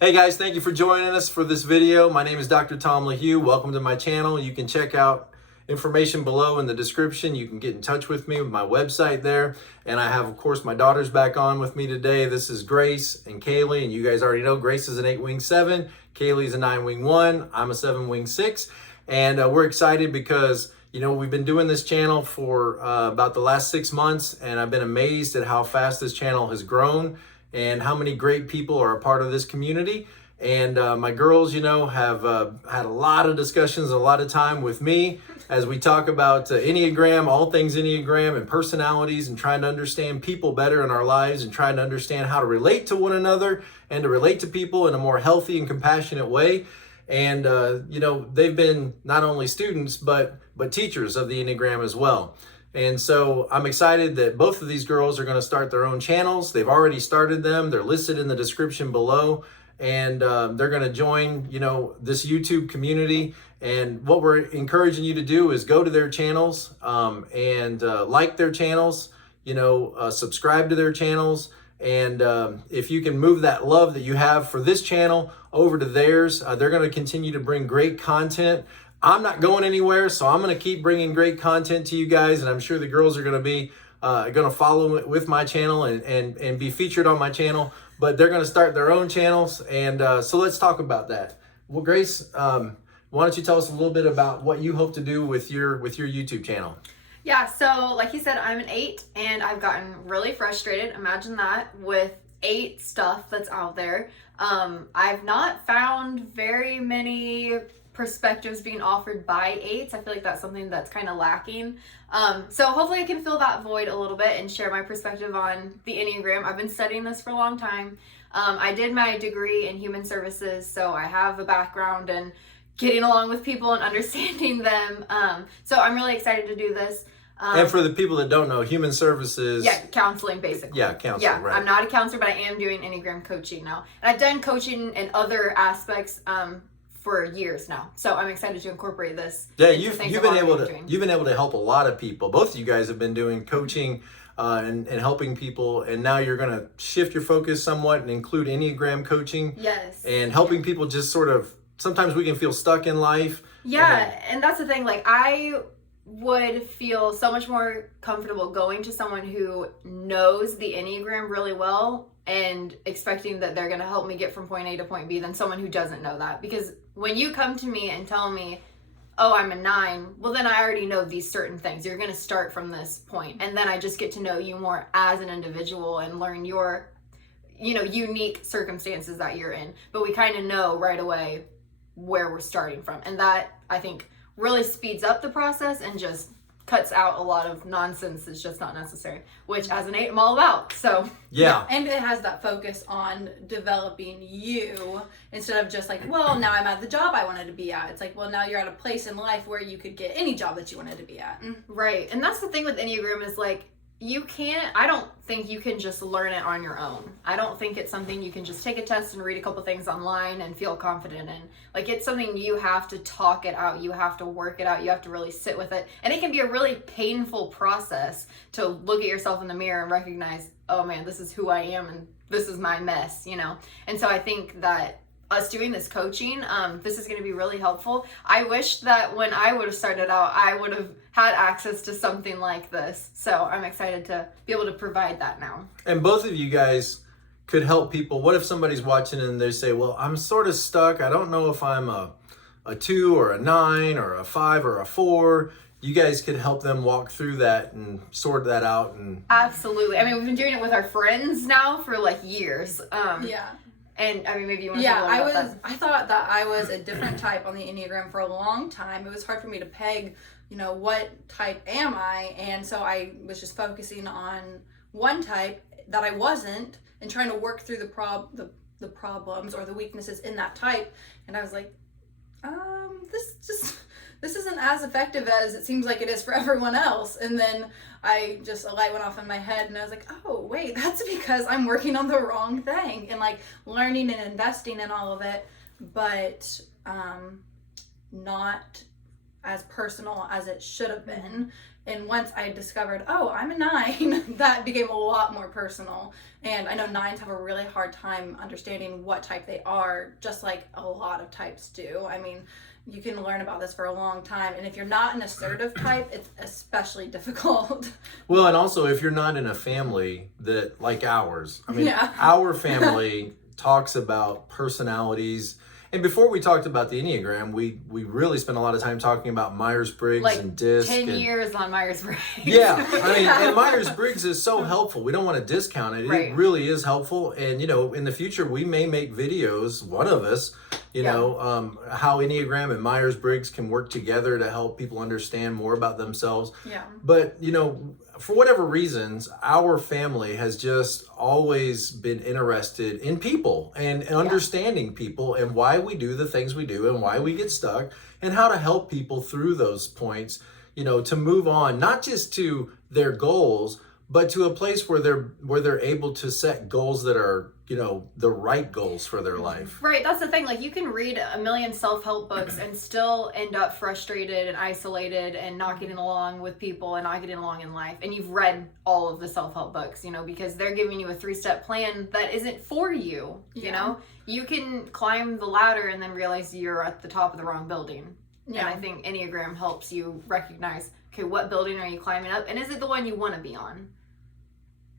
Hey guys, thank you for joining us for this video. My name is Dr. Tom LaHue. Welcome to my channel. You can check out information below in the description. You can get in touch with me with my website there. And I have, of course, my daughters back on with me today. This is Grace and Kaylee, and you guys already know Grace is an 8-wing 7, Kaylee's a 9-wing 1, I'm a 7-wing 6. And we're excited because we've been doing this channel for about the last 6 months, and I've been amazed at how fast this channel has grown and how many great people are a part of this community. And my girls, have had a lot of discussions, a lot of time with me as we talk about Enneagram, all things Enneagram and personalities, and trying to understand people better in our lives and trying to understand how to relate to one another and to relate to people in a more healthy and compassionate way. And, they've been not only students, but teachers of the Enneagram as well. And so I'm excited that both of these girls are going to start their own channels. They've already started them. They're listed in the description below. And they're going to join, this YouTube community. And what we're encouraging you to do is go to their channels and like their channels, subscribe to their channels. And if you can move that love that you have for this channel over to theirs, they're going to continue to bring great content. I'm not going anywhere, so I'm going to keep bringing great content to you guys, and I'm sure the girls are going to be going to follow it with my channel and be featured on my channel. But they're going to start their own channels, and so let's talk about that. Well, Grace, why don't you tell us a little bit about what you hope to do with your YouTube channel? Yeah, so like you said, I'm an 8, and I've gotten really frustrated. Imagine that with 8 stuff that's out there. I've not found very many perspectives being offered by 8s. I feel like that's something that's kind of lacking. So hopefully I can fill that void a little bit and share my perspective on the Enneagram. I've been studying this for a long time. I did my degree in human services, so I have a background in getting along with people and understanding them. So I'm really excited to do this. And for the people that don't know, human services... Yeah, counseling, basically. Yeah, counseling, yeah, right. I'm not a counselor, but I am doing Enneagram coaching now. And I've done coaching in other aspects for years now. So I'm excited to incorporate this. Yeah, you've been able to help a lot of people. Both of you guys have been doing coaching and helping people, and now you're going to shift your focus somewhat and include Enneagram coaching. Yes. And helping people just sort of... Sometimes we can feel stuck in life. Yeah, and that's the thing. Like, I would feel so much more comfortable going to someone who knows the Enneagram really well and expecting that they're going to help me get from point A to point B than someone who doesn't know that. Because when you come to me and tell me, oh, I'm a 9, well, then I already know these certain things. You're going to start from this point. And then I just get to know you more as an individual and learn your, unique circumstances that you're in. But we kind of know right away where we're starting from. And that, I think, really speeds up the process and just cuts out a lot of nonsense that's just not necessary, which as an 8 I'm all about. So yeah. And it has that focus on developing you instead of just like, well, now I'm at the job I wanted to be at. It's like, well, now you're at a place in life where you could get any job that you wanted to be at. Right. And that's the thing with Enneagram is like, I don't think you can just learn it on your own. I don't think it's something you can just take a test and read a couple things online and feel confident in. Like, it's something you have to talk it out. You have to work it out. You have to really sit with it. And it can be a really painful process to look at yourself in the mirror and recognize, oh man, this is who I am and this is my mess, And so I think that us doing this coaching, this is going to be really helpful. I wish that when I would have started out, I would have had access to something like this. So I'm excited to be able to provide that now. And both of you guys could help people. What if somebody's watching and they say, well, I'm sort of stuck. I don't know if I'm a 2 or a 9 or a 5 or a 4. You guys could help them walk through that and sort that out. And absolutely. I mean, we've been doing it with our friends now for like years. Yeah. And I mean, maybe you want to talk about that. I thought that I was a different type on the Enneagram for a long time. It was hard for me to peg, what type am I? And so I was just focusing on one type that I wasn't and trying to work through the problems or the weaknesses in that type. And I was like, this isn't as effective as it seems like it is for everyone else. And then a light went off in my head and I was like, oh wait, that's because I'm working on the wrong thing and like learning and investing in all of it, but not as personal as it should have been. And once I discovered, oh, I'm a 9, that became a lot more personal. And I know 9s have a really hard time understanding what type they are, just like a lot of types do. I mean, you can learn about this for a long time. And if you're not an assertive type, it's especially difficult. Well, and also if you're not in a family that like ours, I mean, Yeah. our family talks about personalities. And before we talked about the Enneagram, we really spent a lot of time talking about Myers-Briggs Like and DISC. 10 years on Myers-Briggs. Yeah, I mean, and Myers-Briggs is so helpful. We don't want to discount it. Right. It really is helpful. And, you know, in the future, we may make videos, one of us, you know, how Enneagram and Myers-Briggs can work together to help people understand more about themselves. Yeah. But, you know, for whatever reasons, our family has just always been interested in people and understanding people and why we do the things we do and why we get stuck and how to help people through those points, you know, to move on, not just to their goals, but to a place where they're able to set goals that are, you know, the right goals for their life. Right, that's the thing. Like, you can read a million self-help books and still end up frustrated and isolated and not getting along with people and not getting along in life. And you've read all of the self-help books, you know, because they're giving you a 3-step plan that isn't for you. You know, you can climb the ladder and then realize you're at the top of the wrong building. Yeah. And I think Enneagram helps you recognize, okay, what building are you climbing up? And is it the one you want to be on?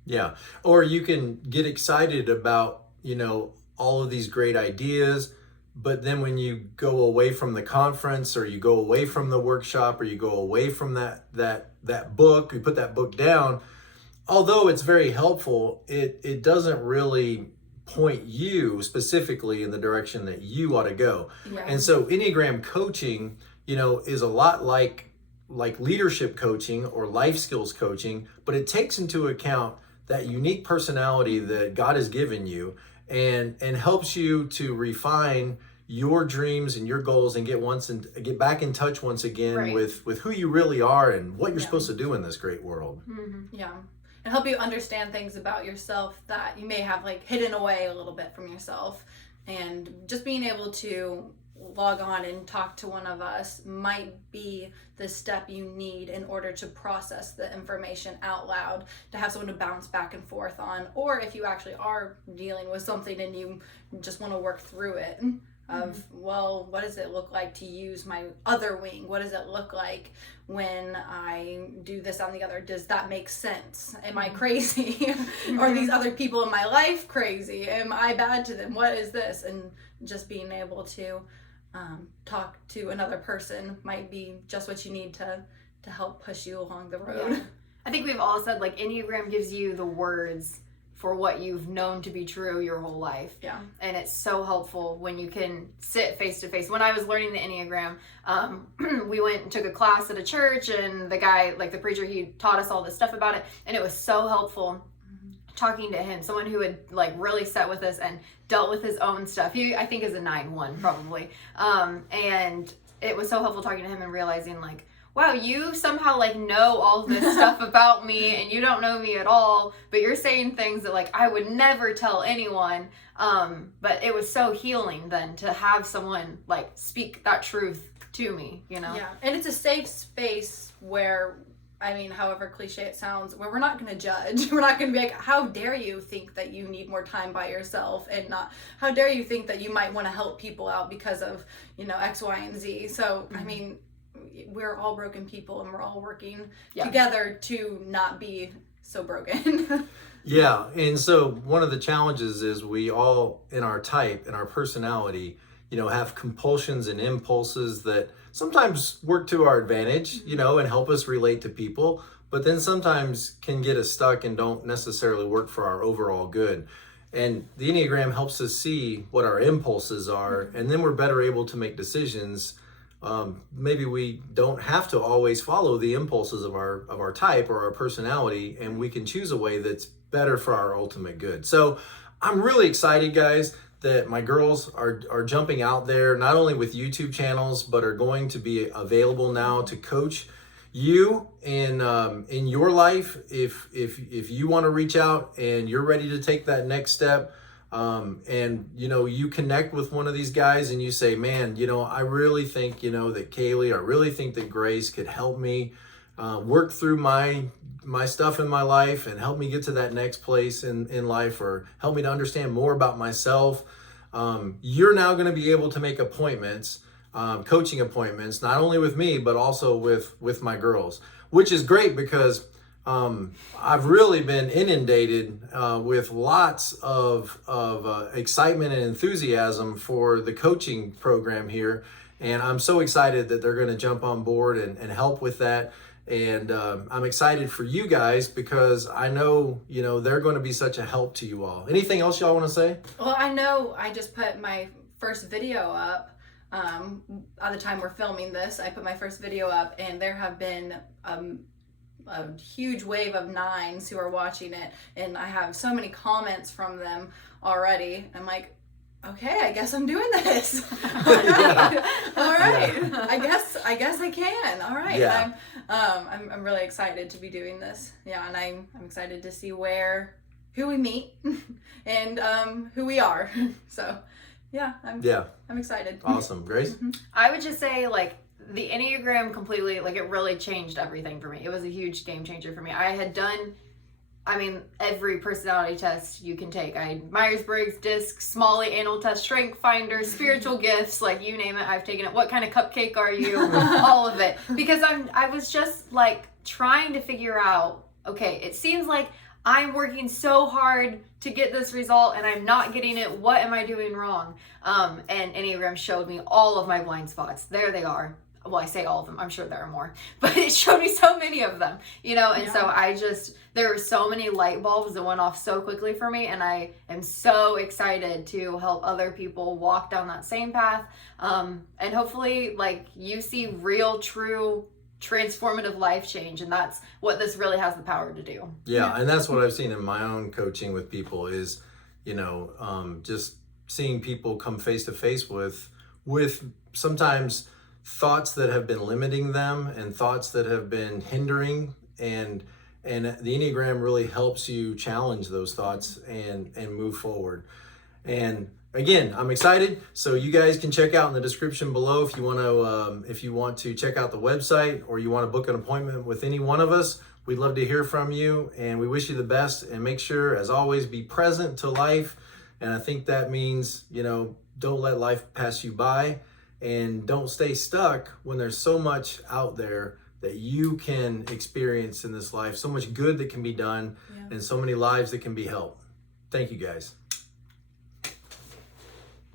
Yeah. Or you can get excited about, you know, all of these great ideas, but then when you go away from the conference or you go away from the workshop or you go away from that book, you put that book down, although it's very helpful, it doesn't really point you specifically in the direction that you ought to go. Yeah. And so Enneagram coaching, you know, is a lot like leadership coaching or life skills coaching, but it takes into account that unique personality that God has given you and helps you to refine your dreams and your goals and get back in touch once again with who you really are and what you're supposed to do in this great world. Mm-hmm. Yeah. And help you understand things about yourself that you may have like hidden away a little bit from yourself. And just being able to log on and talk to one of us might be the step you need in order to process the information out loud, to have someone to bounce back and forth on. Or if you actually are dealing with something and you just want to work through it, of, well, what does it look like to use my other wing? What does it look like when I do this on the other? Does that make sense? Am I crazy? Are these other people in my life crazy? Am I bad to them? What is this? And just being able to talk to another person might be just what you need to help push you along the road. Yeah. I think we've all said, like, Enneagram gives you the words for what you've known to be true your whole life. Yeah. And it's so helpful when you can sit face to face. When I was learning the Enneagram, we went and took a class at a church, and the guy, like the preacher, he taught us all this stuff about it, and it was so helpful talking to him, someone who had like really sat with us and dealt with his own stuff. He, I think, is a 9-1 probably. And it was so helpful talking to him and realizing, like, wow, you somehow like know all this stuff about me and you don't know me at all, but you're saying things that like I would never tell anyone. But it was so healing then to have someone like speak that truth to me, you know? Yeah, and it's a safe space where, I mean, however cliche it sounds, where we're not going to judge. We're not going to be like, how dare you think that you need more time by yourself, and not, how dare you think that you might want to help people out because of, you know, X, Y, and Z. So, I mean, we're all broken people and we're all working together to not be so broken. Yeah, and so one of the challenges is we all, in our type, in our personality, you know, have compulsions and impulses that sometimes work to our advantage, you know, and help us relate to people, but then sometimes can get us stuck and don't necessarily work for our overall good. And the Enneagram helps us see what our impulses are, and then we're better able to make decisions. Maybe we don't have to always follow the impulses of our type or our personality, and we can choose a way that's better for our ultimate good. So I'm really excited, guys, that my girls are jumping out there, not only with YouTube channels, but are going to be available now to coach you in your life. If you want to reach out and you're ready to take that next step, and you connect with one of these guys and you say, man, I really think that Kaylee, I really think that Grace could help me work through my stuff in my life and help me get to that next place in life, or help me to understand more about myself. You're now going to be able to make appointments, coaching appointments, not only with me, but also with my girls, which is great because I've really been inundated with lots of excitement and enthusiasm for the coaching program here. And I'm so excited that they're going to jump on board and help with that. And I'm excited for you guys because I know, they're going to be such a help to you all. Anything else y'all want to say? Well, I know I just put my first video up. At the time we're filming this, I put my first video up, and there have been a huge wave of 9s who are watching it, and I have so many comments from them already. I'm like, okay, I guess I'm doing this. All right. Yeah. I guess I can. All right. Yeah. I'm really excited to be doing this. Yeah, and I'm excited to see who we meet and who we are. So yeah, I'm excited. Awesome. Grace? I would just say, the Enneagram completely, it really changed everything for me. It was a huge game changer for me. I had done, every personality test you can take. I had Myers-Briggs, DISC, Smalley, Anal Test, StrengthsFinder, spiritual gifts, you name it, I've taken it. What kind of cupcake are you? All of it. Because I was just trying to figure out, okay, it seems like I'm working so hard to get this result and I'm not getting it. What am I doing wrong? And Enneagram showed me all of my blind spots. There they are. Well, I say all of them. I'm sure there are more, but it showed me so many of them, and so there were so many light bulbs that went off so quickly for me. And I am so excited to help other people walk down that same path. And hopefully you see real, true, transformative life change. And that's what this really has the power to do. Yeah. And that's what I've seen in my own coaching with people is, just seeing people come face to face with sometimes thoughts that have been limiting them and thoughts that have been hindering, and the Enneagram really helps you challenge those thoughts and move forward. And again, I'm excited. So you guys can check out in the description below if you want to check out the website, or you want to book an appointment with any one of us. We'd love to hear from you, and we wish you the best. And make sure, as always, be present to life. And I think that means, don't let life pass you by. And don't stay stuck when there's so much out there that you can experience in this life, so much good that can be done, and so many lives that can be helped. Thank you, guys.